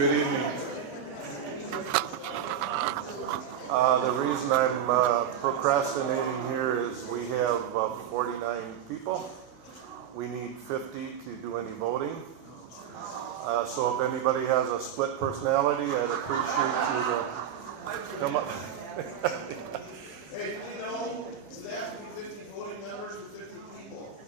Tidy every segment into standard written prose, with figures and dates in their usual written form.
Good evening. The reason I'm procrastinating here is we have 49 people. We need 50 to do any voting. So if anybody has a split personality, I'd appreciate you to come up. Hey, you know, does it have to be 50 voting members or 50 people?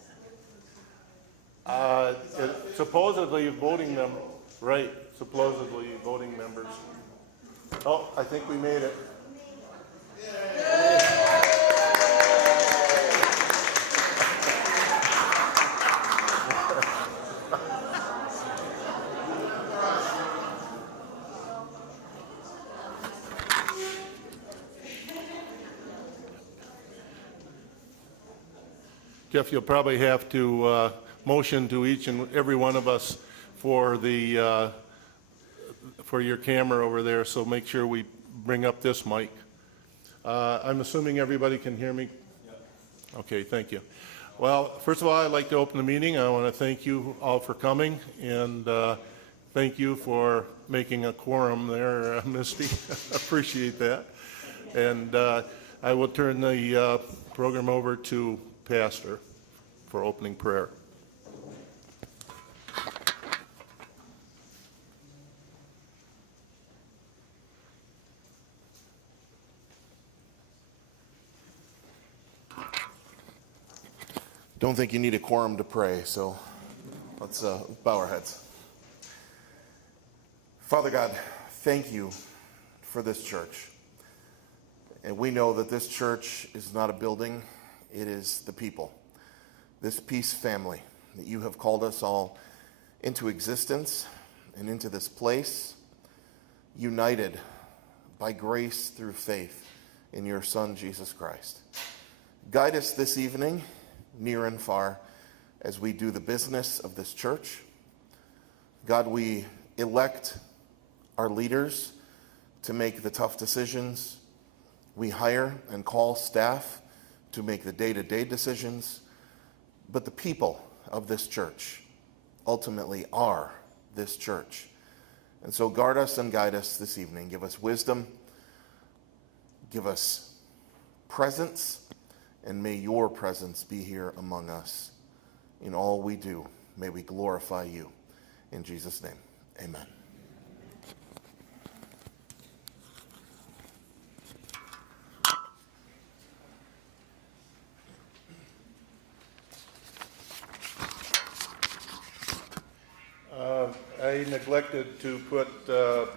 Supposedly voting them, right, supposedly voting members. Oh, I think we made it. Jeff, you'll probably have to motion to each and every one of us for the for your camera over there, so make sure we bring up this mic. I'm assuming everybody can hear me? Yeah. Okay, thank you. Well, first of all, I'd like to open the meeting. I want to thank you all for coming, and thank you for making a quorum there, Misty. Appreciate that. And I will turn the program over to Pastor for opening prayer. Don't think you need a quorum to pray, so let's bow our heads. Father God, thank you for this church. And we know that this church is not a building, it is the people. This peace family that you have called us all into existence and into this place, united by grace through faith in your Son, Jesus Christ. Guide us this evening, near and far, as we do the business of this church. God, we elect our leaders to make the tough decisions. We hire and call staff to make the day-to-day decisions. But the people of this church ultimately are this church. And so guard us and guide us this evening. Give us wisdom. Give us presence. And may your presence be here among us. In all we do, may we glorify you. In Jesus' name, amen. I neglected to put the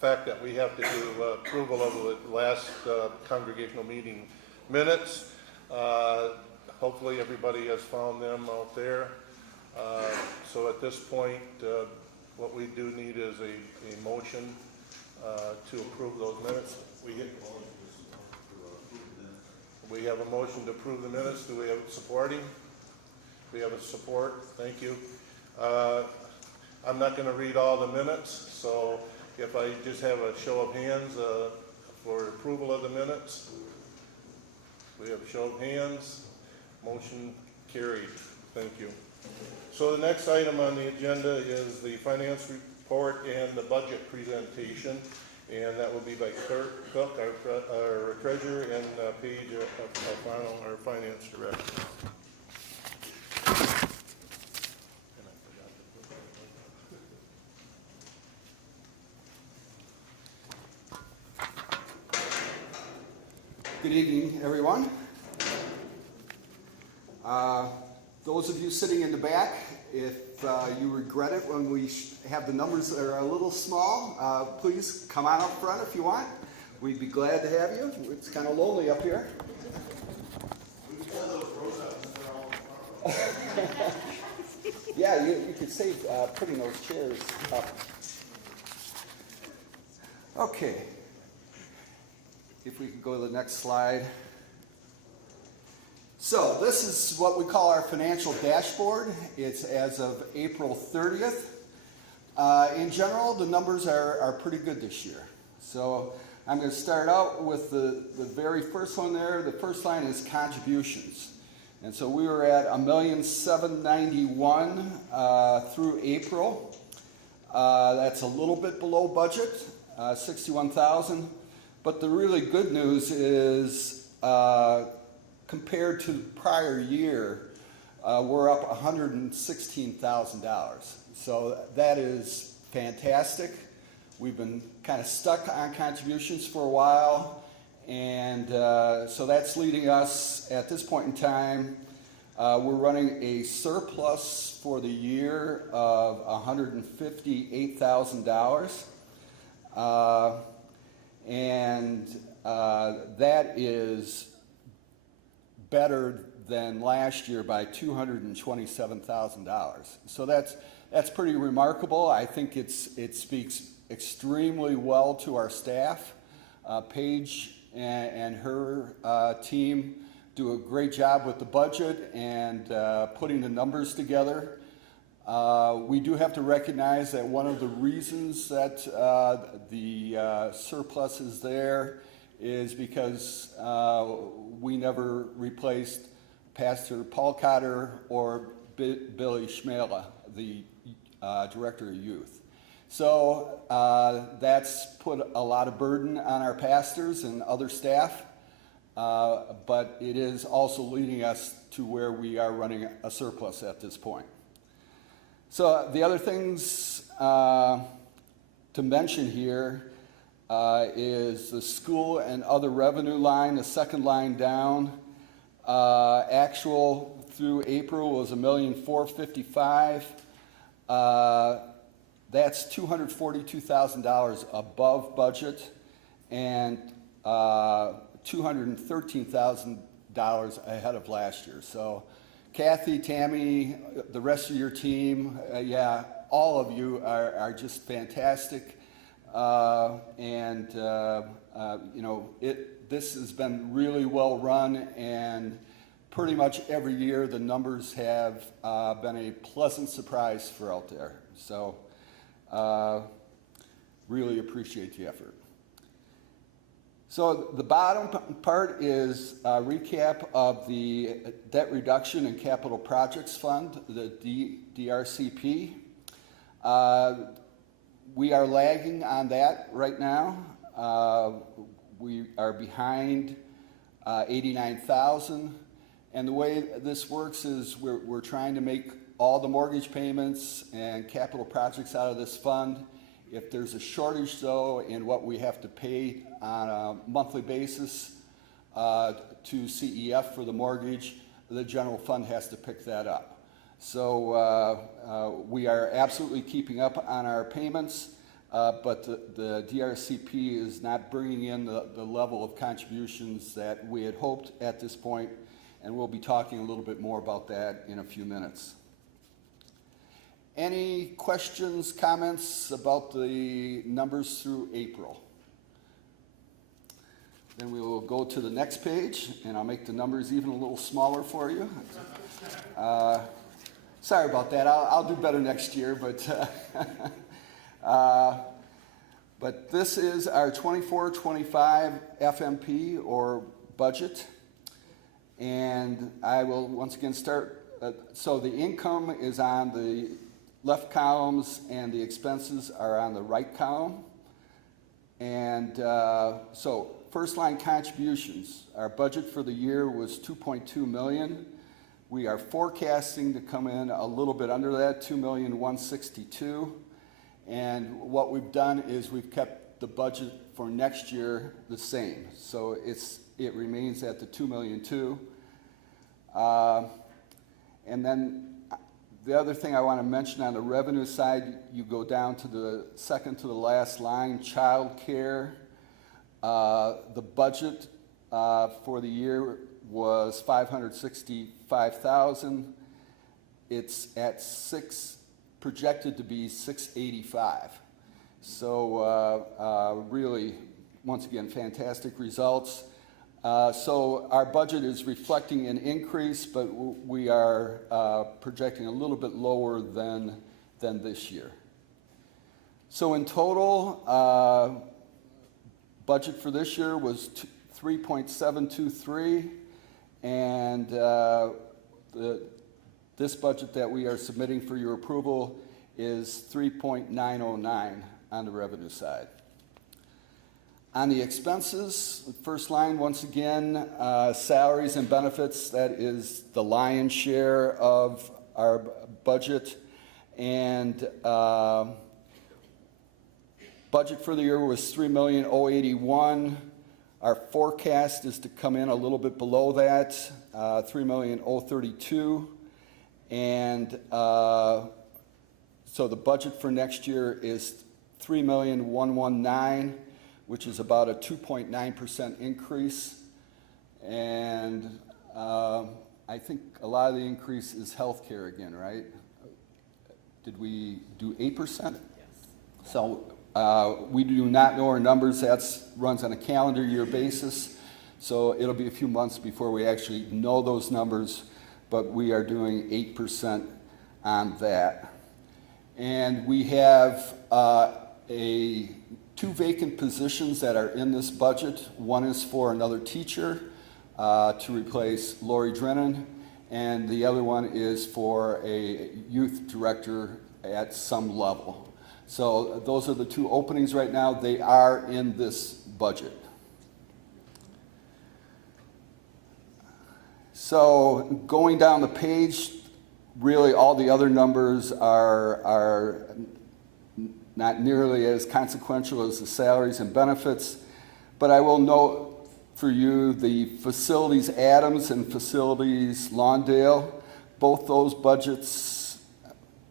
fact that we have to do approval of the last congregational meeting minutes. Hopefully everybody has found them out there. So at this point, what we do need is a motion to approve those minutes. We have a motion to approve the minutes. Do we have supporting? We have a support. Thank you. I'm not going to read all the minutes, so if I just have a show of hands for approval of the minutes. We have a show of hands. Motion carried. Thank you. So the next item on the agenda is the finance report and the budget presentation, and that will be by Clerk Cook, our treasurer, and Paige, our finance director. Good evening, everyone. Those of you sitting in the back, if you regret it when we have the numbers that are a little small, please come on up front if you want. We'd be glad to have you. It's kind of lonely up here. Yeah, you could save putting those chairs up. Okay. If we could go to the next slide. So this is what we call our financial dashboard. It's as of April 30th. In general, the numbers are pretty good this year. So I'm going to start out with the very first one there. The first line is contributions. And so we were at $1,791,000 through April. That's a little bit below budget, 61,000. But the really good news is compared to the prior year, we're up $116,000. So that is fantastic. We've been kind of stuck on contributions for a while, and so that's leading us at this point in time. We're running a surplus for the year of $158,000, and that is better than last year by $227,000. So that's pretty remarkable. I think it speaks extremely well to our staff. Paige and her team do a great job with the budget and putting the numbers together. We do have to recognize that one of the reasons that the surplus is there is because we never replaced Pastor Paul Cotter or Billy Schmela, the Director of Youth. So that's put a lot of burden on our pastors and other staff, but it is also leading us to where we are running a surplus at this point. So the other things to mention here is the school and other revenue line, the second line down. Actual through April was $1,455,000. That's $242,000 above budget and $213,000 ahead of last year. So Kathy, Tammy, the rest of your team, all of you are just fantastic. This has been really well run, and pretty much every year the numbers have been a pleasant surprise for out there. So really appreciate the effort. So the bottom part is a recap of the Debt Reduction and Capital Projects Fund, the DRCP. We are lagging on that right now. We are behind 89,000, and the way this works is we're trying to make all the mortgage payments and capital projects out of this fund. If there's a shortage, though, in what we have to pay on a monthly basis to CEF for the mortgage, the general fund has to pick that up. So we are absolutely keeping up on our payments, but the DRCP is not bringing in the level of contributions that we had hoped at this point, and we'll be talking a little bit more about that in a few minutes. Any questions, comments about the numbers through April? Then we will go to the next page, and I'll make the numbers even a little smaller for you. Sorry about that. I'll do better next year, but this is our 24-25 FMP or budget, and I will once again start. So the income is on the left columns, and the expenses are on the right column. And so first line contributions, our budget for the year was $2.2 million. We are forecasting to come in a little bit under that, $2,162,000. And what we've done is we've kept the budget for next year the same. So it remains at the $2,200,000. And then the other thing I want to mention on the revenue side, you go down to the second to the last line, child care. The budget for the year was $565,000. It's at projected to be $685,000. So really, once again, fantastic results. So our budget is reflecting an increase, but we are projecting a little bit lower than this year. So in total, budget for this year was 3.723, and this budget that we are submitting for your approval is 3.909 on the revenue side. On the expenses, the first line, once again, salaries and benefits, that is the lion's share of our budget. And budget for the year was $3,081,000. Our forecast is to come in a little bit below that, $3,032,000. And so the budget for next year is $3,119,000, which is about a 2.9% increase. And I think a lot of the increase is healthcare again, right? Did we do 8%? Yes. So we do not know our numbers. That runs on a calendar year basis. So it'll be a few months before we actually know those numbers, but we are doing 8% on that. And we have two vacant positions that are in this budget. One is for another teacher to replace Lori Drennan, and the other one is for a youth director at some level. So those are the two openings right now. They are in this budget. So going down the page, really all the other numbers are not nearly as consequential as the salaries and benefits, but I will note for you the facilities Adams and facilities Lawndale. Both those budgets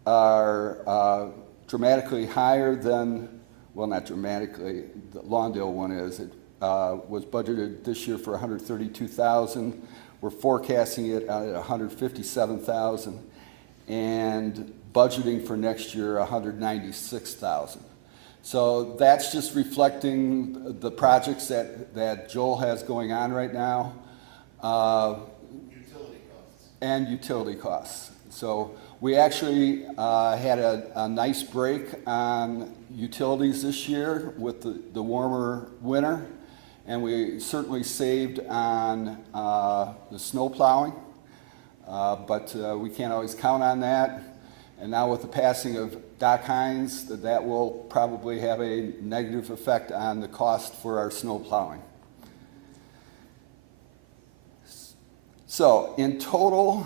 are dramatically higher than, well, not dramatically, the Lawndale one is. It was budgeted this year for $132,000. We're forecasting it at $157,000, and budgeting for next year $196,000. So that's just reflecting the projects that Joel has going on right now. Utility costs. And utility costs. So we actually had a nice break on utilities this year with the warmer winter, and we certainly saved on the snow plowing, but we can't always count on that. And now with the passing of Doc Hines, that will probably have a negative effect on the cost for our snow plowing. So in total,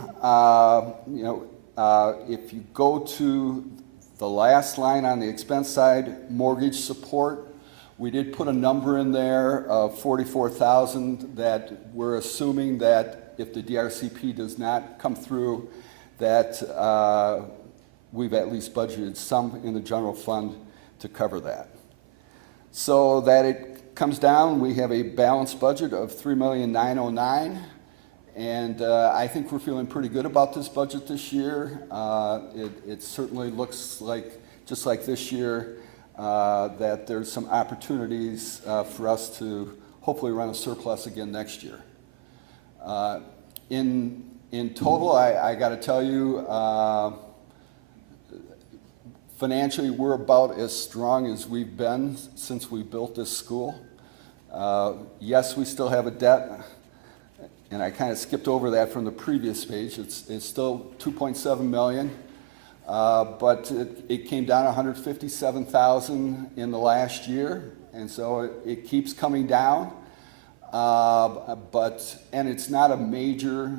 if you go to the last line on the expense side, mortgage support, we did put a number in there of $44,000 that we're assuming that if the DRCP does not come through, that we've at least budgeted some in the general fund to cover that. So that it comes down, we have a balanced budget of $3,909,000. And I think we're feeling pretty good about this budget this year. It certainly looks like, just like this year, that there's some opportunities for us to hopefully run a surplus again next year. In total, I got to tell you, financially, we're about as strong as we've been since we built this school. Yes, we still have a debt. And I kind of skipped over that from the previous page. It's still $2.7 million, but it came down $157,000 in the last year, and so it keeps coming down. And it's not a major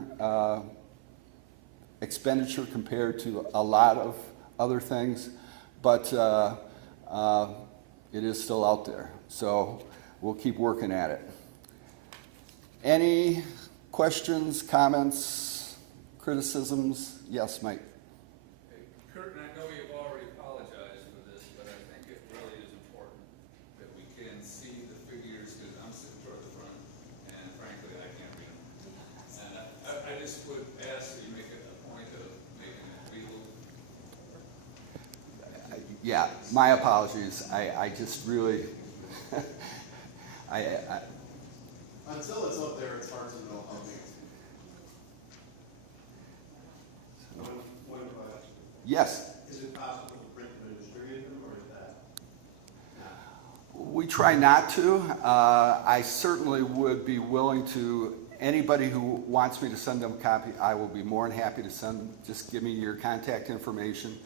expenditure compared to a lot of other things, but it is still out there. So we'll keep working at it. Any questions, comments, criticisms? Yes, Mike. Hey, Kurt, and I know you've already apologized for this, but I think it really is important that we can see the figures, because I'm sitting toward the front, and frankly, I can't read them. And I just would ask that you make it a point of making it real. Yeah, my apologies. I just really, Until it's up there, it's hard to know how big it's going to be. One question. yes. Is it possible to print them and distribute them, or is that? We try not to. I certainly would be willing to, anybody who wants me to send them a copy, I will be more than happy to send. Just give me your contact information.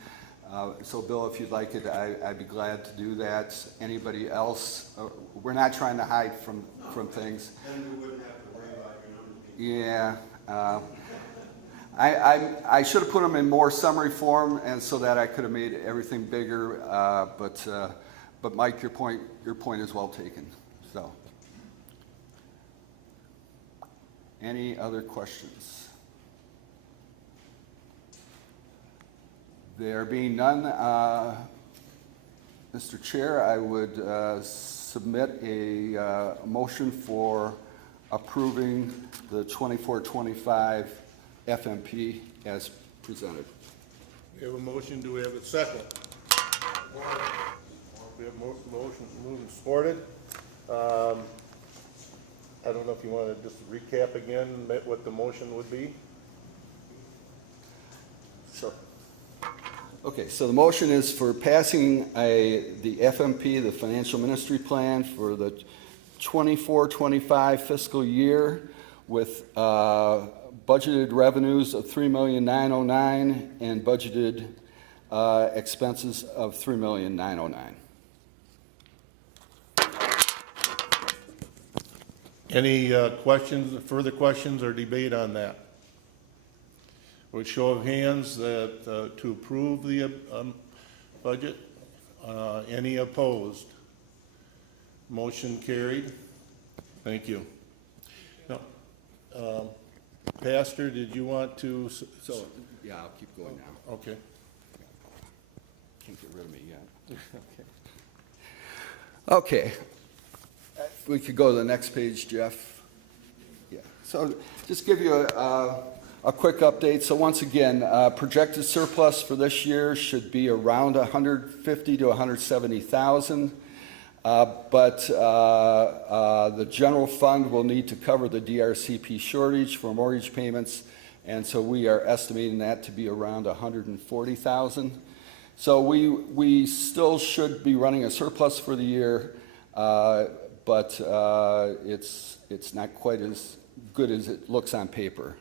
So Bill, if you'd like it, I'd be glad to do that. Anybody else? We're not trying to hide from things. Then we wouldn't have to worry about your numbers being. Yeah. I should have put them in more summary form, and so that I could have made everything bigger. But Mike, your point is well taken. So, any other questions? There being none, Mr. Chair, I would submit a motion for approving the 24-25 FMP as presented. We have a motion, do we have a second? We have motion moved and supported. I don't know if you want to just recap again what the motion would be? Sure. Okay, so the motion is for passing the FMP, the Financial Ministry Plan, for the 24-25 fiscal year with budgeted revenues of $3,909,000 and budgeted expenses of $3,909,000. Any questions, further questions or debate on that? With show of hands that to approve the budget, any opposed? Motion carried. Thank you. Now, Pastor, did you want to? So, yeah, I'll keep going now. Okay. Can't get rid of me yet. Okay. We could go to the next page, Jeff. Yeah. So just give you a quick update. So once again, projected surplus for this year should be around $150,000 to $170,000. But the general fund will need to cover the DRCP shortage for mortgage payments, and so we are estimating that to be around $140,000. So we still should be running a surplus for the year, but it's not quite as good as it looks on paper.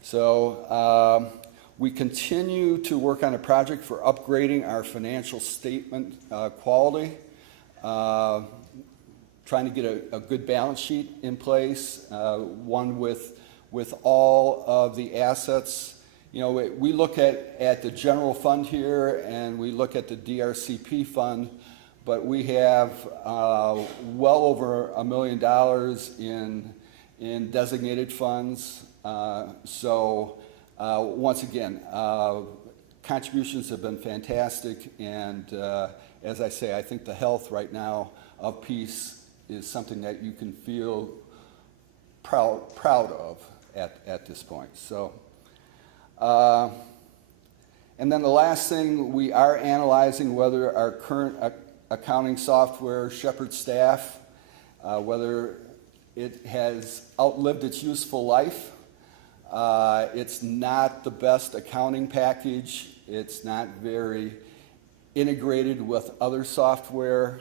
So we continue to work on a project for upgrading our financial statement quality. Trying to get a good balance sheet in place, one with all of the assets. You know, we look at the general fund here and we look at the DRCP fund, but we have well over $1 million in designated funds. So once again, contributions have been fantastic, and as I say, I think the health right now of Peace is something that you can feel proud of at this point. So, and then the last thing, we are analyzing whether our current accounting software, Shepherd Staff, whether it has outlived its useful life. It's not the best accounting package. It's not very integrated with other software.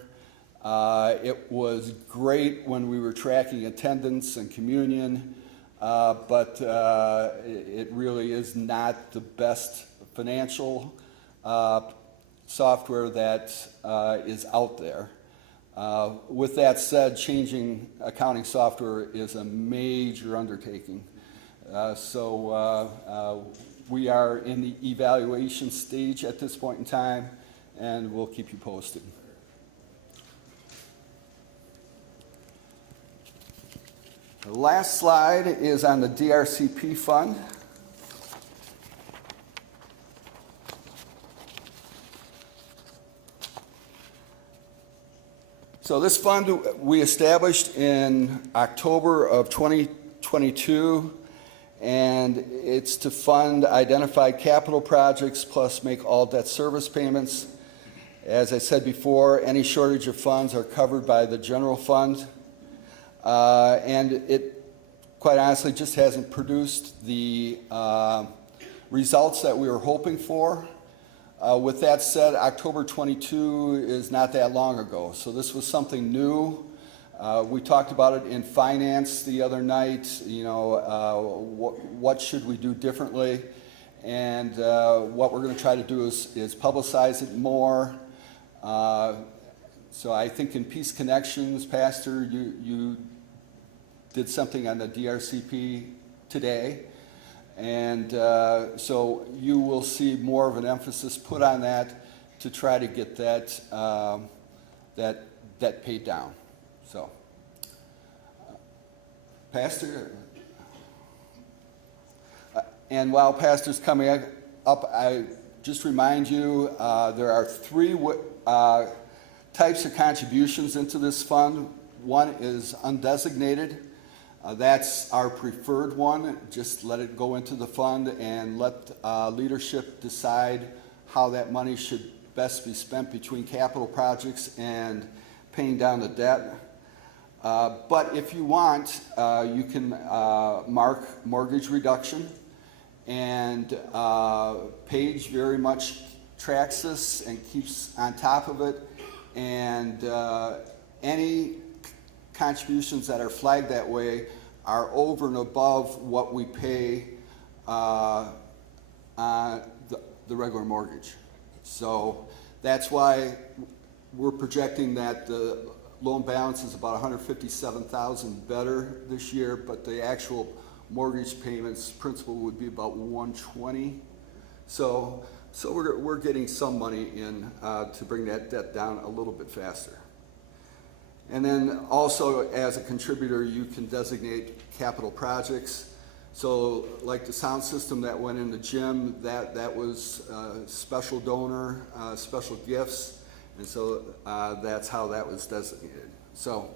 It was great when we were tracking attendance and communion, but it really is not the best financial software that is out there. With that said, changing accounting software is a major undertaking. So we are in the evaluation stage at this point in time, and we'll keep you posted. The last slide is on the DRCP fund. So this fund we established in October of 2022, and it's to fund identified capital projects plus make all debt service payments. As I said before, any shortage of funds are covered by the general fund. And it, quite honestly, just hasn't produced the results that we were hoping for. With that said, October 22 is not that long ago, so this was something new. We talked about it in finance the other night, you know, what should we do differently? And what we're going to try to do is publicize it more. So I think in Peace Connections, Pastor, you did something on the DRCP today. And so you will see more of an emphasis put on that to try to get that, that debt paid down. So, Pastor, and while Pastor's coming up, I just remind you there are three types of contributions into this fund. One is undesignated. That's our preferred one. Just let it go into the fund and let leadership decide how that money should best be spent between capital projects and paying down the debt. But if you want, you can mark mortgage reduction. And Paige very much tracks this and keeps on top of it. And any contributions that are flagged that way are over and above what we pay on the regular mortgage. So that's why we're projecting that the loan balance is about $157,000 better this year, but the actual mortgage payments principal would be about $120,000. So we're getting some money in to bring that debt down a little bit faster. And then also as a contributor, you can designate capital projects. So like the sound system that went in the gym, that was special donor, special gifts. And so that's how that was designated. So,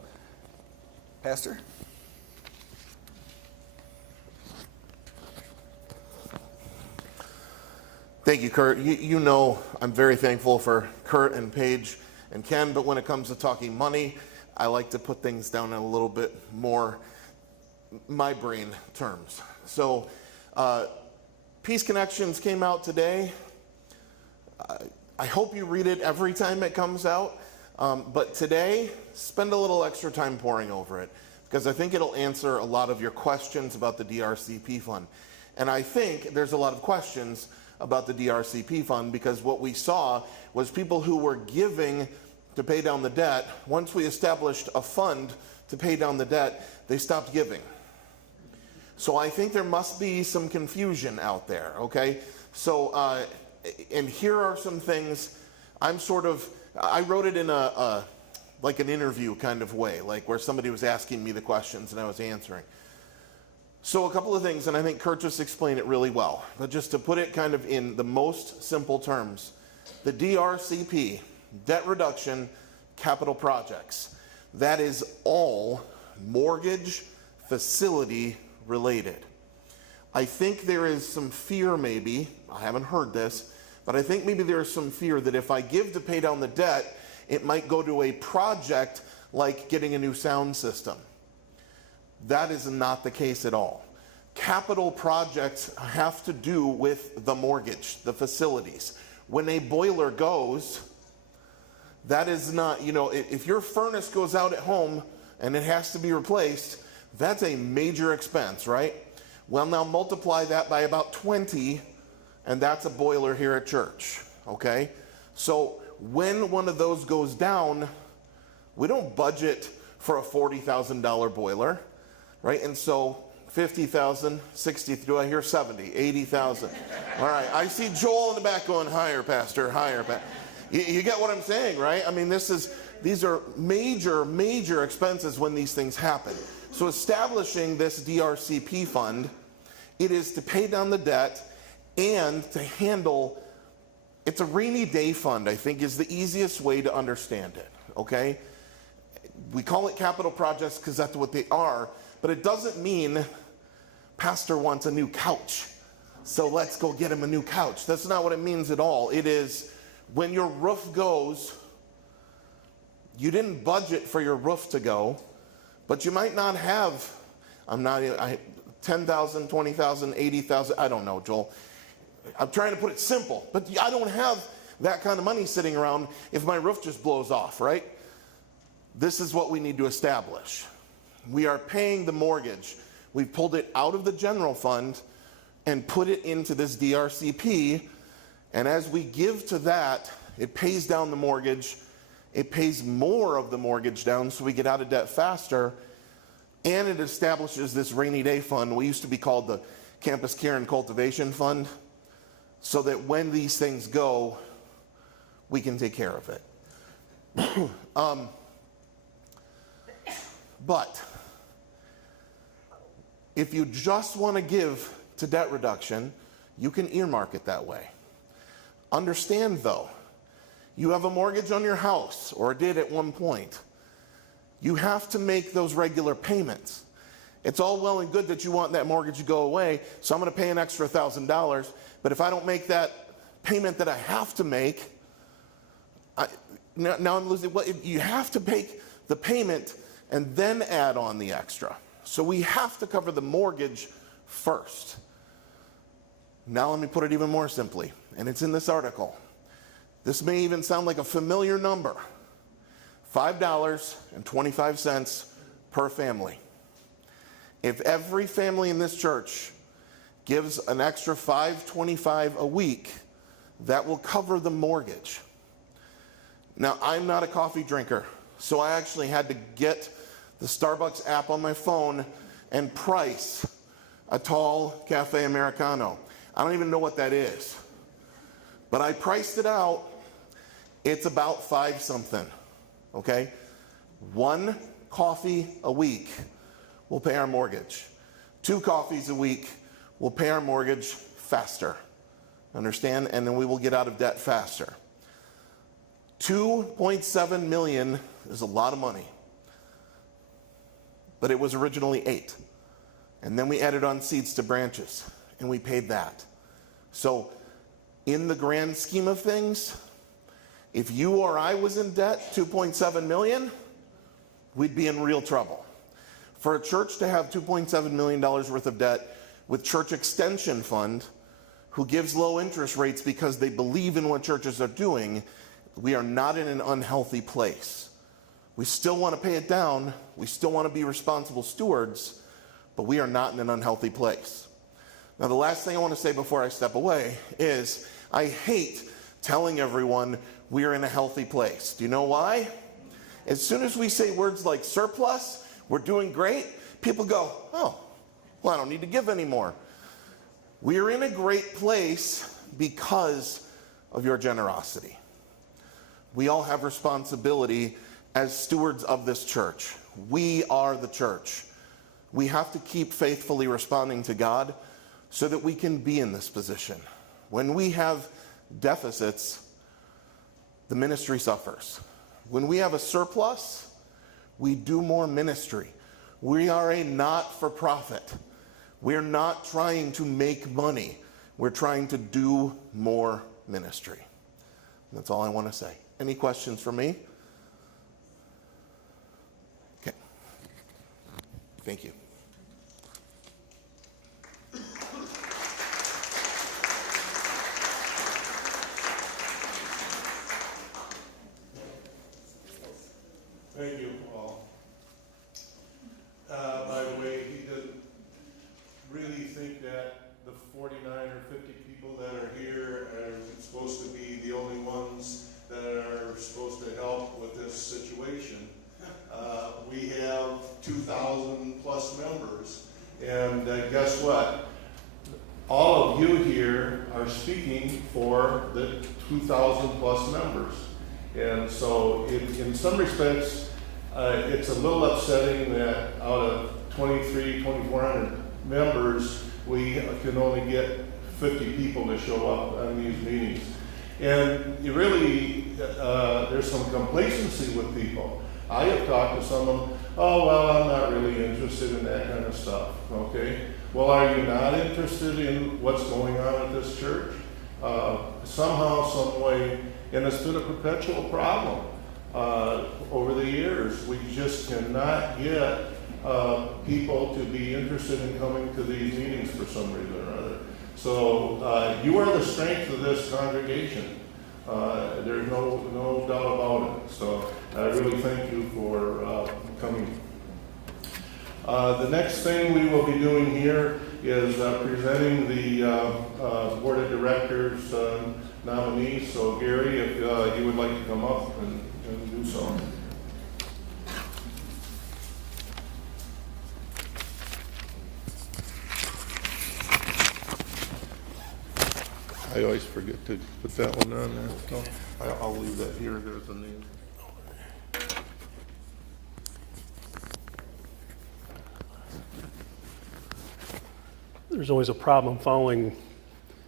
Pastor? Thank you, Kurt. You know I'm very thankful for Kurt and Paige and Ken, but when it comes to talking money, I like to put things down in a little bit more my brain terms. So Peace Connections came out today. I hope you read it every time it comes out, but today, spend a little extra time poring over it, because I think it'll answer a lot of your questions about the DRCP fund. And I think there's a lot of questions about the DRCP fund, because what we saw was people who were giving to pay down the debt. Once we established a fund to pay down the debt, they stopped giving. So I think there must be some confusion out there, okay? So, and here are some things I wrote it in like an interview kind of way, like where somebody was asking me the questions and I was answering. So a couple of things, and I think Kurt just explained it really well, but just to put it kind of in the most simple terms, the DRCP, debt reduction, capital projects, that is all mortgage facility related. I think there is some fear maybe, I haven't heard this, but I think maybe there is some fear that if I give to pay down the debt, it might go to a project like getting a new sound system. That is not the case at all. Capital projects have to do with the mortgage, the facilities. When a boiler goes, that is not, if your furnace goes out at home and it has to be replaced, that's a major expense, right? Well, now multiply that by about 20, and that's a boiler here at church, okay? So when one of those goes down, we don't budget for a $40,000 boiler, right? And so 50,000, 60, do I hear 70, 80,000? All right, I see Joel in the back going, higher, Pastor, higher. You get what I'm saying, right? I mean, these are major, major expenses when these things happen. So establishing this DRCP fund, it is to pay down the debt and to handle, it's a rainy day fund, I think is the easiest way to understand it, okay? We call it capital projects because that's what they are, but it doesn't mean pastor wants a new couch, so let's go get him a new couch. That's not what it means at all. It is when your roof goes, you didn't budget for your roof to go, but you might not have, 10,000, 20,000, 80,000, I don't know, Joel. I'm trying to put it simple, but I don't have that kind of money sitting around if my roof just blows off, right? This is what we need to establish. We are paying the mortgage. We've pulled it out of the general fund and put it into this DRCP, and as we give to that, it pays down the mortgage, it pays more of the mortgage down so we get out of debt faster, and it establishes this rainy day fund. We used to be called the Campus Care and Cultivation Fund, so that when these things go, we can take care of it. But if you just want to give to debt reduction, you can earmark it that way. Understand though, you have a mortgage on your house, or did at one point. You have to make those regular payments. It's all well and good that you want that mortgage to go away, so I'm going to pay an extra $1,000, but if I don't make that payment that I have to make, now I'm losing. Well, you have to make the payment and then add on the extra. So we have to cover the mortgage first. Now let me put it even more simply, and it's in this article. This may even sound like a familiar number. $5.25 per family. If every family in this church gives an extra $5.25 a week, that will cover the mortgage. Now, I'm not a coffee drinker, so I actually had to get the Starbucks app on my phone and price a tall cafe Americano. I don't even know what that is. But I priced it out. It's about 5 something, okay? 1 coffee a week will pay our mortgage. 2 coffees a week will pay our mortgage faster. Understand? And then we will get out of debt faster. $2.7 million is a lot of money. But it was originally 8. And then we added on seeds to branches, and we paid that. So in the grand scheme of things, if you or I was in debt, $2.7 million, we'd be in real trouble. For a church to have $2.7 million worth of debt with Church Extension Fund, who gives low interest rates because they believe in what churches are doing, we are not in an unhealthy place. We still want to pay it down. We still want to be responsible stewards, but we are not in an unhealthy place. Now, the last thing I want to say before I step away is I hate telling everyone we are in a healthy place. Do you know why? As soon as we say words like surplus, we're doing great, people go, oh, well, I don't need to give anymore. We are in a great place because of your generosity. We all have responsibility as stewards of this church. We are the church. We have to keep faithfully responding to God so that we can be in this position. When we have deficits, the ministry suffers. When we have a surplus, we do more ministry. We are a not-for-profit. We're not trying to make money. We're trying to do more ministry. That's all I want to say. Any questions for me? Okay. Thank you. Thank you, Paul. By the way, he didn't really think that the 49 or 50 people that are here are supposed to be the only ones that are supposed to help with this situation. We have 2,000 plus members, and guess what? All of you here are speaking for the 2,000 plus members. And so in some respects, it's a little upsetting that out of 2,400 members, we can only get 50 people to show up on these meetings. And you really, there's some complacency with people. I have talked to some of them, oh, well, I'm not really interested in that kind of stuff, okay? Well, are you not interested in what's going on at this church? Somehow, some way, and it's been a perpetual problem over the years. We just cannot get people to be interested in coming to these meetings for some reason or other. So you are the strength of this congregation. There's no doubt about it. So I really thank you for coming. The next thing we will be doing here is presenting the Board of Directors nominee. So Gary, if you would like to come up and do so. I always forget to put that one on there. So I'll leave that here. There's a name. There's always a problem following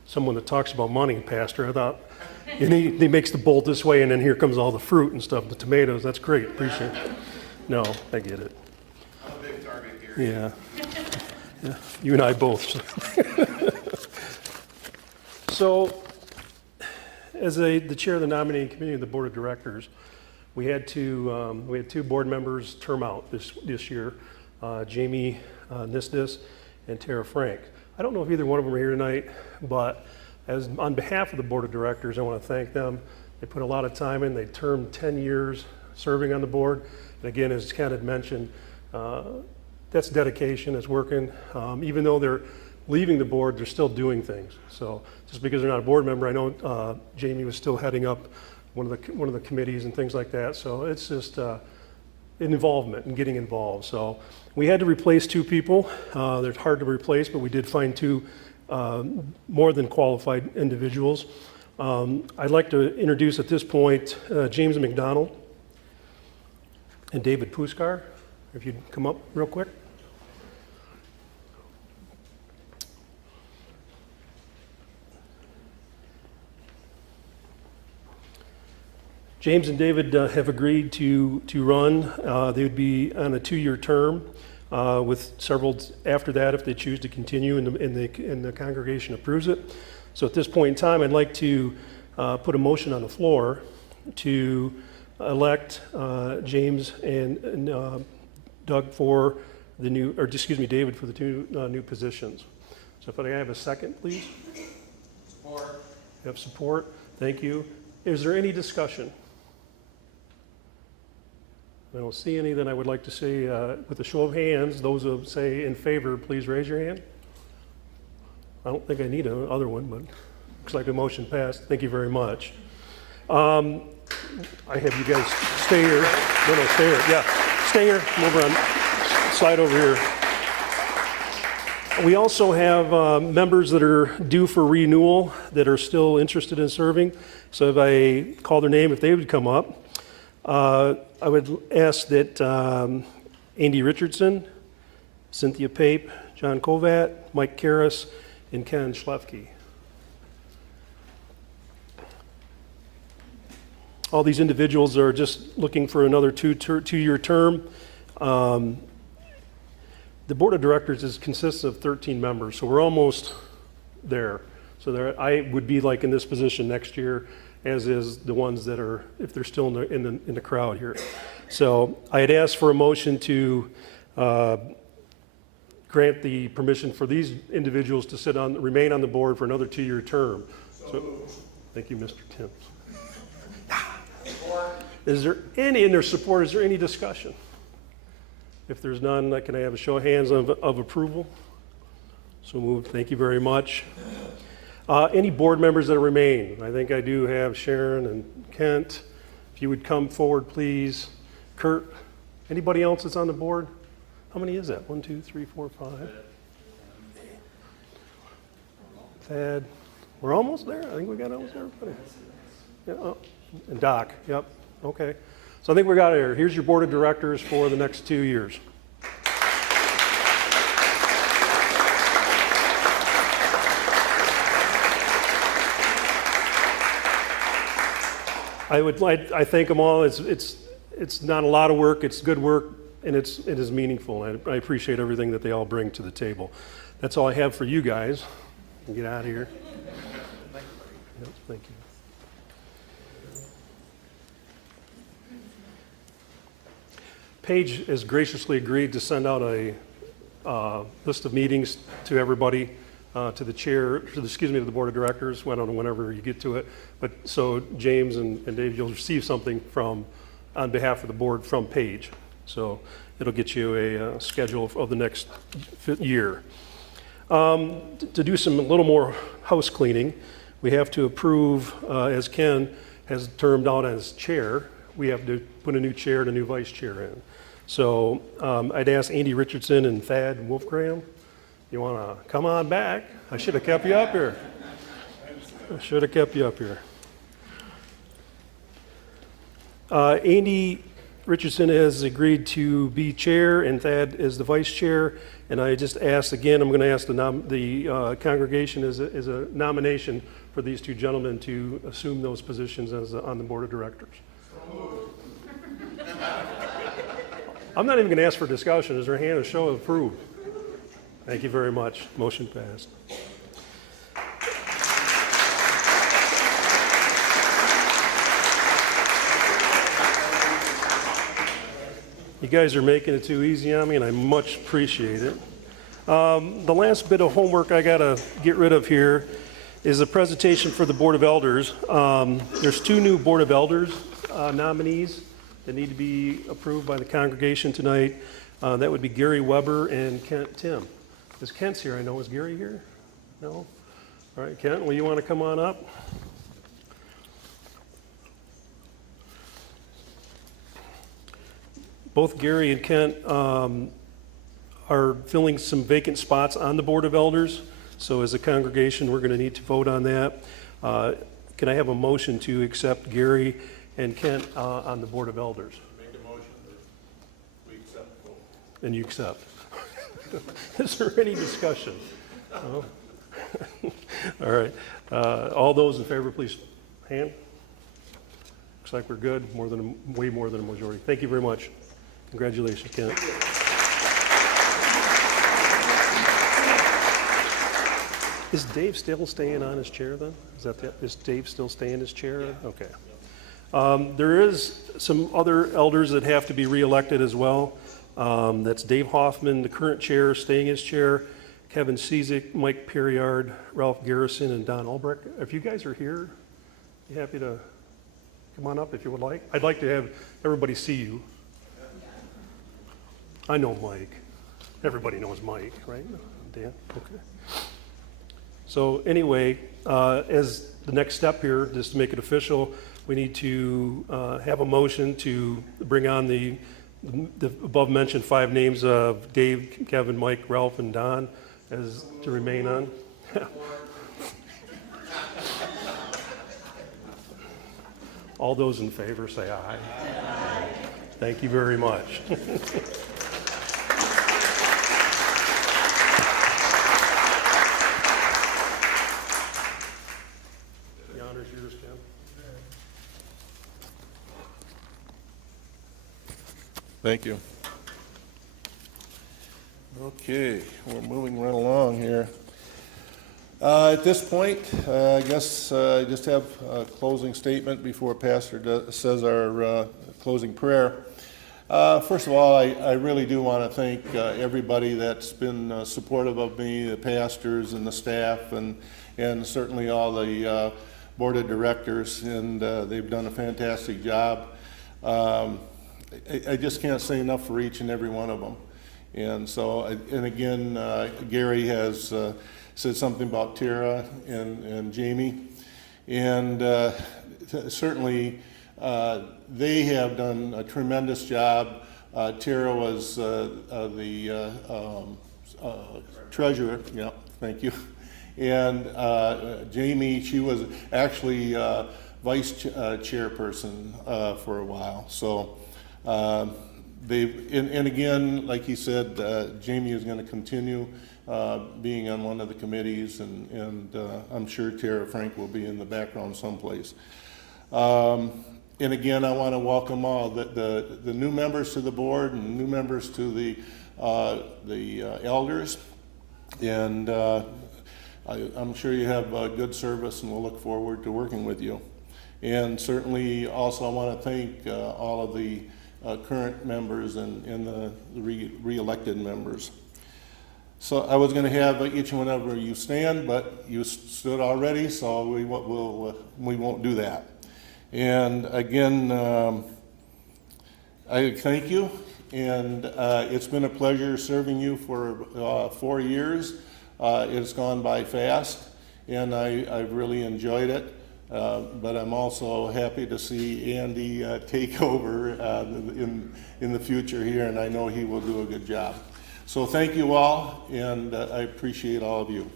someone that talks about money, Pastor. I thought, and he makes the bolt this way, and then here comes all the fruit and stuff, the tomatoes. That's great. Appreciate it. No, I get it. I'm a big target here. Yeah. You and I both. So, as the chair of the nominating committee of the board of directors, we had two board members term out this year, Jamie Nistis and Tara Frank. I don't know if either one of them are here tonight, but on behalf of the board of directors, I want to thank them. They put a lot of time in. They termed 10 years serving on the board. And again, as Ken had mentioned, that's dedication, it's working. Even though they're leaving the board, they're still doing things. So just because they're not a board member, I know Jamie was still heading up one of the committees and things like that. So it's just involvement and getting involved. So we had to replace two people. They're hard to replace, but we did find two more than qualified individuals. I'd like to introduce at this point James McDonald and David Puskar. If you'd come up real quick. James and David have agreed to run. They would be on a 2-year term with several after that if they choose to continue and the congregation approves it. So at this point in time, I'd like to put a motion on the floor to elect James and Doug for the new, or excuse me, David for the two new positions. So if I have a second, please. Support. You have support. Thank you. Is there any discussion? I don't see any. Then I would like to say, with a show of hands, those who say in favor, please raise your hand. I don't think I need another one, but looks like the motion passed. Thank you very much. I have you guys stay here. No, stay here. Yeah, stay here. Come over on. Slide over here. We also have members that are due for renewal that are still interested in serving. So if I call their name, if they would come up. I would ask that Andy Richardson, Cynthia Pape, John Kovat, Mike Karras, and Ken Schlefke. All these individuals are just looking for another two-year term. The board of directors consists of 13 members, so we're almost there. So I would be like in this position next year, as is the ones that are, if they're still in the crowd here. So I had asked for a motion to grant the permission for these individuals to remain on the board for another 2-year term. So thank you, Mr. Timms. Is there any, in their support, is there any discussion? If there's none, can I have a show of hands of approval? So moved. Thank you very much. Any board members that remain? I think I do have Sharon and Kent. If you would come forward, please. Kurt, anybody else that's on the board? How many is that? 1, 2, 3, 4, 5. Thad. We're almost there. I think we got almost everybody. Yeah, oh, and Doc. Yep. Okay. So I think we got it here. Here's your board of directors for the next 2 years. I thank them all. It's not a lot of work. It's good work, and it is meaningful. And I appreciate everything that they all bring to the table. That's all I have for you guys. Get out of here. Yep, thank you. Paige has graciously agreed to send out a list of meetings to everybody, to the chair, to the board of directors. I don't know whenever you get to it, but so James and Dave, you'll receive something on behalf of the board from Paige. So it'll get you a schedule of the next year. To do a little more house cleaning, we have to approve, as Ken has termed out as chair, we have to put a new chair and a new vice chair in. So I'd ask Andy Richardson and Thad Wolfgram, you want to come on back? I should have kept you up here. Andy Richardson has agreed to be chair and Thad is the vice chair. And I just asked again, I'm going to ask the congregation as a nomination for these two gentlemen to assume those positions on the board of directors. I'm not even going to ask for discussion. Is there a hand of show of approve? Thank you very much. Motion passed. You guys are making it too easy on me, and I much appreciate it. The last bit of homework I got to get rid of here is a presentation for the Board of Elders. There's two new Board of Elders nominees that need to be approved by the congregation tonight. That would be Gary Weber and Kent Tim. Is Kent's here? I know. Is Gary here? No? All right, Kent, will you want to come on up? Both Gary and Kent are filling some vacant spots on the Board of Elders. So as a congregation, we're going to need to vote on that. Can I have a motion to accept Gary and Kent on the Board of Elders? Make a motion that we accept both. And you accept. Is there any discussion? No? All right. All those in favor, please hand. Looks like we're good. Way more than a majority. Thank you very much. Congratulations, Kent. Is Dave still staying on his chair then? Is Dave still staying in his chair? Yeah. Okay. There is some other elders that have to be reelected as well. That's Dave Hoffman, the current chair, staying his chair, Kevin Cizik, Mike Perriard, Ralph Garrison, and Don Albrecht. If you guys are here, you happy to come on up if you would like? I'd like to have everybody see you. I know Mike. Everybody knows Mike, right? Dan? Okay. So anyway, as the next step here, just to make it official, we need to have a motion to bring on the above mentioned 5 names of Dave, Kevin, Mike, Ralph, and Don as to remain on. All those in favor say aye. Aye. Thank you very much. Thank you. Okay, we're moving right along here. At this point, I guess I just have a closing statement before Pastor says our closing prayer. First of all, I really do want to thank everybody that's been supportive of me, the pastors and the staff, and certainly all the board of directors, and they've done a fantastic job. I just can't say enough for each and every one of them. And so, and again, Gary has said something about Tara and Jamie. And certainly, they have done a tremendous job. Tara was the treasurer. Yeah, thank you. And Jamie, she was actually vice chairperson for a while. So. And again, like he said, Jamie is going to continue being on one of the committees, and I'm sure Tara Frank will be in the background someplace. And again, I want to welcome all the new members to the board and new members to the elders, and I'm sure you have good service, and we'll look forward to working with you. And certainly, also, I want to thank all of the current members and the re-elected members. So I was going to have each one of you stand, but you stood already, so we won't do that. And again, I thank you, and it's been a pleasure serving you for 4 years. It has gone by fast, and I've really enjoyed it. But I'm also happy to see Andy take over in the future here, and I know he will do a good job. So thank you all, and I appreciate all of you.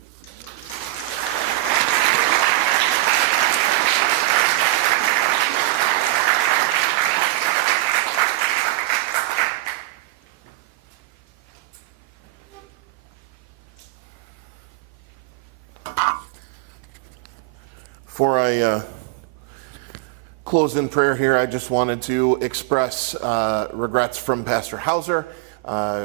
Before I close in prayer here, I just wanted to express regrets from Pastor Hauser.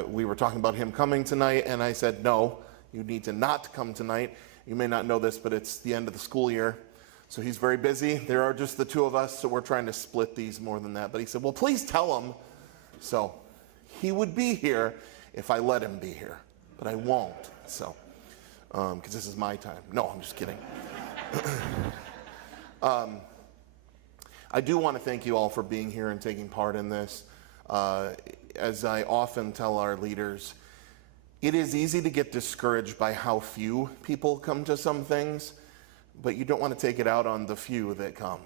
We were talking about him coming tonight, and I said, no, you need to not come tonight. You may not know this, but it's the end of the school year, so he's very busy. There are just the two of us, so we're trying to split these more than that. But he said, well, please tell him. So he would be here if I let him be here, but I won't, so, because this is my time. No, I'm just kidding. I do want to thank you all for being here and taking part in this. As I often tell our leaders, it is easy to get discouraged by how few people come to some things, but you don't want to take it out on the few that come,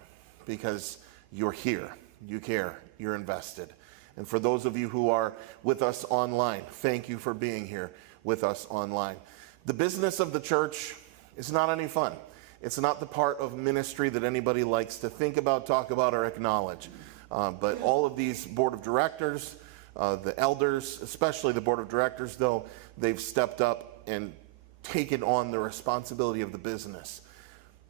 because you're here, you care, you're invested. And for those of you who are with us online, thank you for being here with us online. The business of the church is not any fun. It's not the part of ministry that anybody likes to think about, talk about, or acknowledge. But all of these board of directors, the elders, especially the board of directors, though, they've stepped up and taken on the responsibility of the business.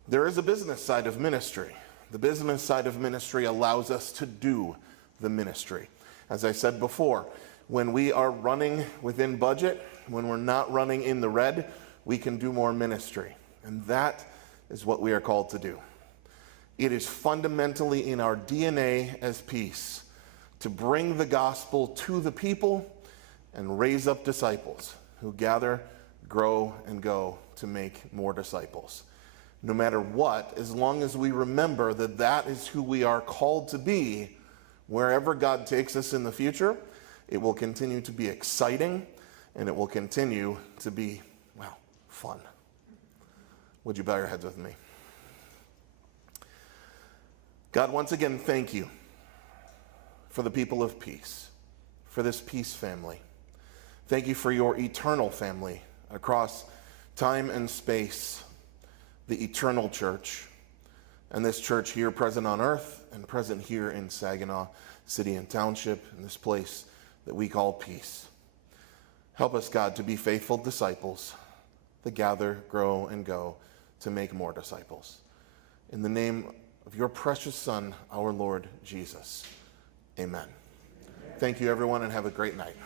There is a business side of ministry. The business side of ministry allows us to do the ministry. As I said before, when we are running within budget, when we're not running in the red, we can do more ministry. And that is what we are called to do. It is fundamentally in our DNA as Peace to bring the gospel to the people and raise up disciples who gather, grow, and go to make more disciples. No matter what, as long as we remember that that is who we are called to be, wherever God takes us in the future, it will continue to be exciting, and it will continue to be, well, fun. Would you bow your heads with me? God, once again, thank you for the people of Peace, for this Peace family. Thank you for your eternal family across time and space, the eternal church, and this church here present on earth and present here in Saginaw City and Township, in this place that we call Peace. Help us, God, to be faithful disciples that gather, grow, and go to make more disciples. In the name of your precious Son, our Lord Jesus. Amen. Thank you, everyone, and have a great night.